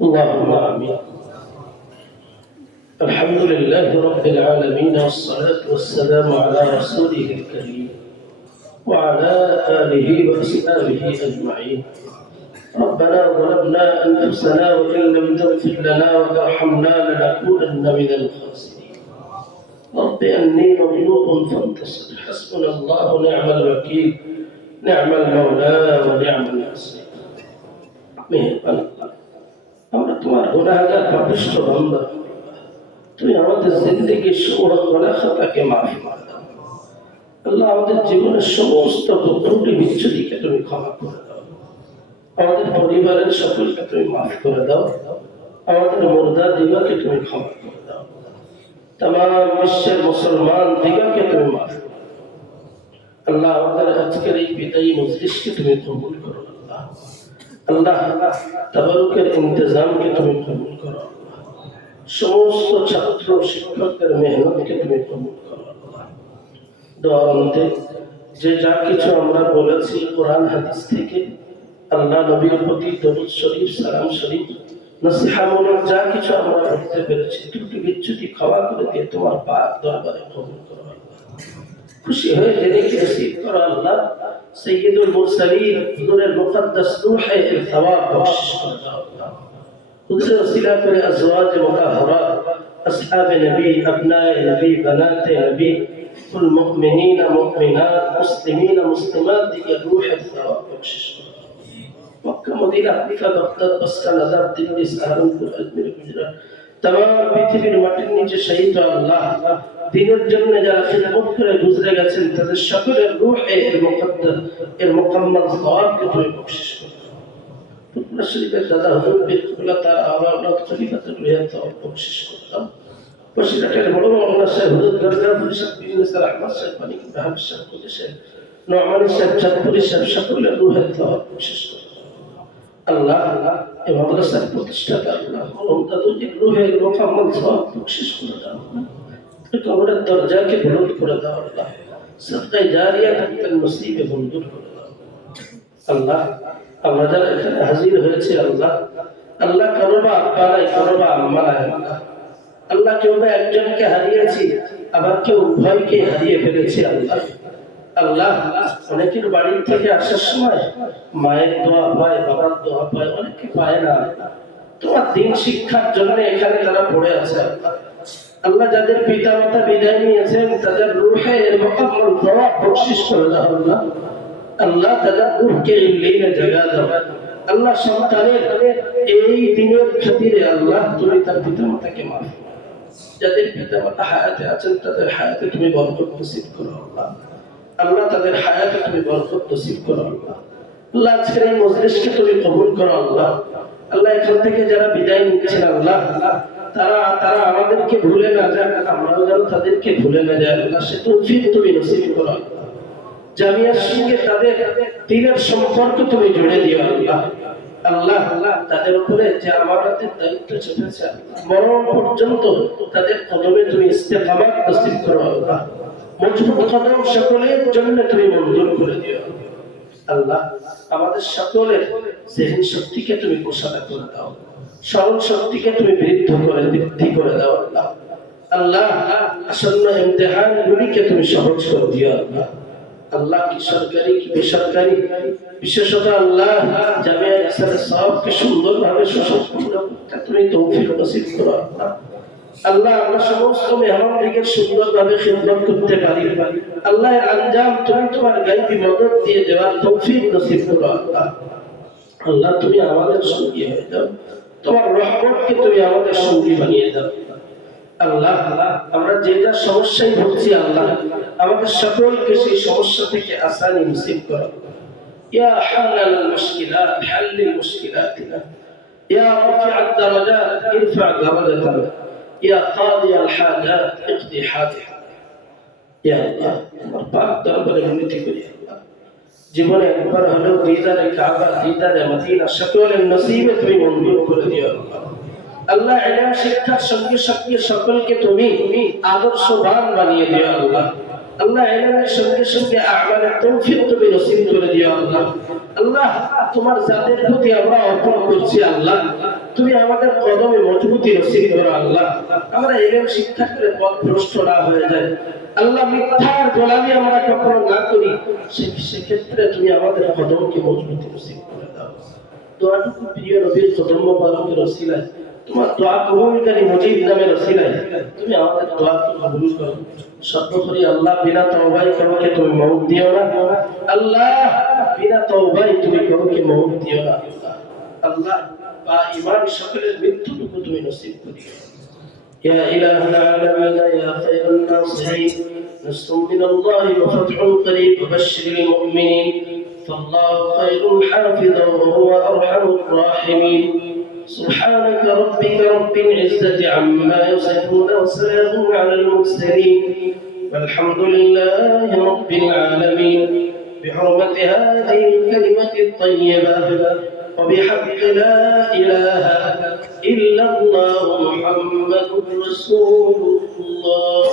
اللهم آمين. الحمد لله رب العالمين، والصلاة والسلام على رسوله الكريم وعلى آله وأصحابه أجمعين. ربنا ظلمنا أنفسنا وإن لم تغفر لنا وترحمنا لنكونن من الخاسرين. رب أني مغلوب فانتصر، حسبنا الله ونعم الوكيل، نعم المولى ونعم النصير. মেহেরবান আল্লাহ, আমরা তোমার গুনাহগার পাপিষ্ঠ বান্দা। তুমি আমাদের জিন্দেগির সমস্ত গুনাহ খাতাকে মাফ করে দাও আল্লাহ। আমাদের জীবনের সমস্ত ত্রুটি বিচ্যুতিকে তুমি ক্ষমা করে দাও। আমাদের পরিবারের সকলকে তুমি মাফ করে দাও। আমাদের মুর্দা দিগাকে তুমি ক্ষমা করে দাও। तमाम বিশ্বের মুসলমান দিগাকে তুমি মাফ করো আল্লাহ। আমাদের আজকের এই বিদায়ী মজলিসকে তুমি কবুল করো আল্লাহ। আল্লাহ তাবারুকের ইন্তজামকে তুমি কবুল করো আল্লাহ। সমস্ত ছাত্র শিক্ষকদের মেহনতকে তুমি কবুল করো আল্লাহ। দোয়া অন্তে যে যা কিছু আমরা বলেছি কোরআন হাদিস থেকে, আল্লাহ নবীর প্রতি দরুদ শরীফ, সালাম শরীফ, নসিহামূলক যা কিছু আমরা করতে পেরেছি, ত্রুটি বিচ্যুতি ক্ষমা করে দিয়ে তোমার পাক দরবারে কবুল করো আল্লাহ। খুশি হয়ে জেনেকে নসিব করো আল্লাহ। সৈয়দুল মুরসালিন হুজুরের মুকদ্দাস রূহে এর সওয়াব বখশিশ করে দাও আল্লাহ। হুজুরের ওসিলা করে আজওয়াজ মুতাহহারাত, আসহাবে নবী, আবনায়ে নবী, বানাতে নবী, কুল মুমিনিন মুমিনাত, মুসলিমিন মুসলিমাত দিকে রূহের সওয়াব বখশিশ করো। মক্কা, মদিনা, হানিফা, বাগদাদ, বসরা, নাজাফ, দিল্লি, সাহারানপুর, আজমির, গুজরাট, तमाम পৃথিবীর মাটির নিচে শহীদ আল্লাহ দিনের জন্য যারা খিদমত করে গুজরে গেছেন, তাদের সকলের রূহে এর মুকদ্দাস এর মুকাম্মাল সওয়াবকে তুমি বখশিশ করো। টুকরা শরীফের দাদা হুজুর পীর কিবলা তার আওলাদ খলিফাতুল রূহের সওয়াব বখশিশ করো। বসিরহাটের বড় মাওলানা সাহেব হুজুর দরগা পরিষদ পীর স্যার আহমদ সাহেব পানি বাহাব সাহেব কুদ্দুসের নোমানী সাহেব চাঁদপুরি সাহেব সকলের রূহের সওয়াব বখশিশ করো আল্লাহ। এই মাদ্রাসার প্রতিষ্ঠাতা আল্লাহ মমতাজুল রূহের মুকাম্মাল সওয়াব বখশিশ করে দাও। কবরের দরজাকে বুলন্দ করে দাও আল্লাহ। সদকায়ে জারিয়া তার নসিবে মঞ্জুর করে দাও আল্লাহ। আমরা যারা এখানে হাজির হয়েছে আল্লাহ, আল্লাহ কারোবা আব্বা নাই, কারোবা আম্মা নাই আল্লাহ। আল্লাহ কেউ বা একজনকে হারিয়েছি, আবার কেউ উভয়কে হারিয়ে ফেলেছি আল্লাহ। আল্লাহ অনেকের বাড়ি থেকে আসার সময় মায়ের দোয়া পায়, বাবার দোয়া পায়, অনেকে পায় না। তোমার দিন শিক্ষার জন্য এখানে তারা পড়ে আছে আল্লাহ। আল্লাহ যাদের পিতা মাতা বিদায় নিয়েছেন, তাদের রূহে এর মুকাম্মাল সওয়াব বখশিশ করে দাও আল্লাহ। আল্লাহ তাদের রূহকে ইল্লিনে জায়গা দাও আল্লাহ। সন্তানের এই দিনের খাতিরে আল্লাহ তুমি তার পিতা মাতাকে মাফ করো। যাদের পিতা মাতা হায়াতে আছেন, তাদের হায়াতে তুমি বরকত নসিব করো আল্লাহ। আল্লাহ তাদের হায়াতে তুমি বরকত নসিব করো আল্লাহ। আল্লাহ আজকের এই মজলিসকে তুমি কবুল করো আল্লাহ। আল্লাহ এখান থেকে যারা বিদায় নিচ্ছেন আল্লাহ, তারা আমাদেরকে ভুলে না যাক, আমরাও যেন তাদেরকে ভুলে না যাই আল্লাহ। সে তৌফিক তুমি নসিব করো আল্লাহ। জামিয়ার সঙ্গে তাদের দিনের সম্পর্ক তুমি জুড়ে দিও আল্লাহ। আল্লাহ তাদের উপরে যে আমানতের দায়িত্ব চেপেছে মরণ পর্যন্ত তাদের কদমে তুমি ইস্তেকামাত নসিব করো আল্লাহ। মজবুত কদম সকলের জন্য তুমি মঞ্জুর করে দিও আল্লাহ। আমাদের সকলের জেহেন শক্তিকে তুমি প্রসার করে দাও, স্মরণ শক্তিকে তুমি বৃদ্ধি করে দাও আল্লাহ। আল্লাহ আসন্ন ইমতিহান গুলিকে তুমি সহজ করে দিও আল্লাহ। আল্লাহ কি সরকারি কি বেসরকারি, বিশেষত আল্লাহ জামিয়া ইসলামের সবকে সুন্দরভাবে সুসম্পন্ন করতে তুমি তৌফিক নসিব করো আল্লাহ। আল্লাহ আমরা সমস্ত মেহমানদিগের সুন্দরভাবে খিদমত করতে পারি আল্লাহ। আঞ্জাম তুমি তোমার গায়বী মদদ দিয়ে দেওয়ার তৌফিক নসিব করো আল্লাহ। আল্লাহ তুমি আমাদের সঙ্গী হয়ে যাও, তোমার রহমতকে তুমি আমাদের সঙ্গী বানিয়ে দাও আল্লাহ। আমরা যে যা সমস্যায় ভুগছি আল্লাহ, আমাদের সকলকে সেই সমস্যা থেকে আসানি নসিব করো। ইয়া হাল্লাল মুশকিলাত হাল্লিল মুশকিলাতিনা, ইয়া রাফিআদ দারাজাত ইরফা দারাজাতানা, ইয়া কাদিয়াল হাজাত ইকদি হাজাতানা। ইয়া আল্লাহ তোমার পাক দরবারে বিনতি করি আল্লাহ, জীবনে একবার হলেও দিদারে কাবা, দিদারে মদিনা সকলের নসিবে তুমি মঞ্জুর করে দিও আল্লাহ। আল্লাহ ইলম শিক্ষার সঙ্গে সঙ্গে সকলকে তুমি আদর্শবান বানিয়ে দিও আল্লাহ। আল্লাহ ইলমের সঙ্গে সঙ্গে আমালের তৌফিক তুমি নসিব করে দিও আল্লাহ। আল্লাহ তোমার জাতের প্রতি আমরা অর্পণ করছি আল্লাহ। তুমি আমাদের কদমে মজবুতি নসিব করো আল্লাহ। আমরা ইলম শিক্ষা করে পথ ভ্রষ্ট না হয়ে যায় আল্লাহ, মিথ্যার গোলামি আমরা কখনো না করি, সেক্ষেত্রে তুমি আমাদের কদমকে মজবুতি নসিব করে দাও। দোয়াটুকু প্রিয় নবীর কদম মোবারকের ওসিলায়, তোমার দোয়া কবুলকারী মুজিব নামের ওসিলায় তুমি আমাদের দোয়াকে কবুল করো। সর্বোপরি আল্লাহ, বিনা তওবায় কাউকে তুমি মওত দিও না আল্লাহ, বিনা তওবায় তুমি কাউকে মওত দিও না আল্লাহ। বা ঈমান সকলের মৃত্যুটুকু তুমি নসিব করিও। يا إله العالمين يا خير الناصرين، نصر من الله وفتح قريب وبشر المؤمنين، فالله خير حافظا وهو أرحم الراحمين. سبحانك ربك رب العزة عما يصفون وسلام على المرسلين والحمد لله رب العالمين. بحرمة هذه الكلمة الطيبة وبحق لا إله إلا الله محمد رسول الله.